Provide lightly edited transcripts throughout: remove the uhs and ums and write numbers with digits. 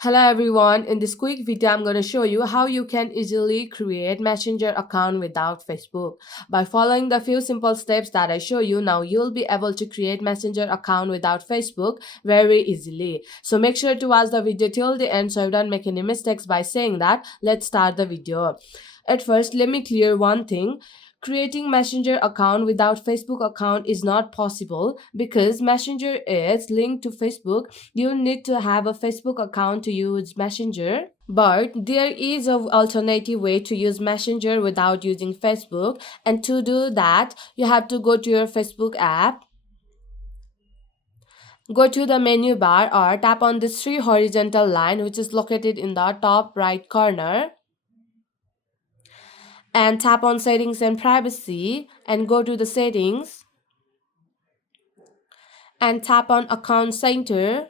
Hello everyone, in this quick video I'm going to show you how you can easily create Messenger account without Facebook. By following the few simple steps that I show you, now you'll be able to create Messenger account without Facebook very easily. So make sure to watch the video till the end so you don't make any mistakes. By saying that, let's start the video. At first, let me clear one thing. Creating Messenger account without Facebook account is not possible because Messenger is linked to Facebook. You need to have a Facebook account to use Messenger. But there is an alternative way to use Messenger without using Facebook. And to do that, you have to go to your Facebook app, go to the menu bar or tap on this three horizontal line which is located in the top right corner, and tap on settings and privacy and go to the settings and tap on account center.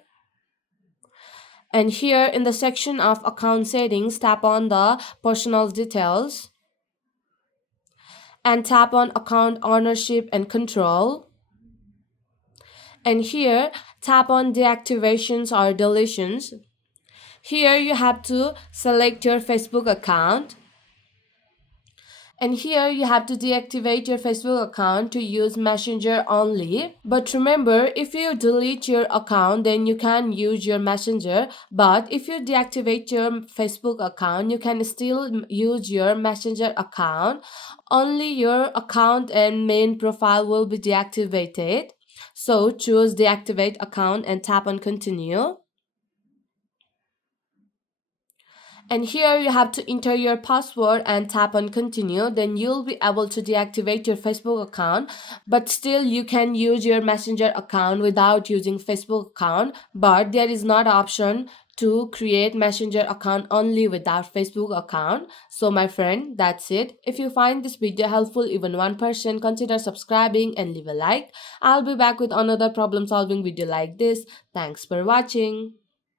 And here in the section of account settings, tap on the personal details and tap on account ownership and control. And here tap on deactivations or deletions. Here you have to select your Facebook account. And here you have to deactivate your Facebook account to use Messenger only. But remember, if you delete your account, then you can use your Messenger. But if you deactivate your Facebook account, you can still use your Messenger account. Only your account and main profile will be deactivated. So choose deactivate account and tap on continue. And here you have to enter your password and tap on continue. Then you'll be able to deactivate your Facebook account. But still you can use your Messenger account without using Facebook account. But there is not option to create Messenger account only without Facebook account. So my friend, that's it. If you find this video helpful, even 1%, consider subscribing and leave a like. I'll be back with another problem solving video like this. Thanks for watching.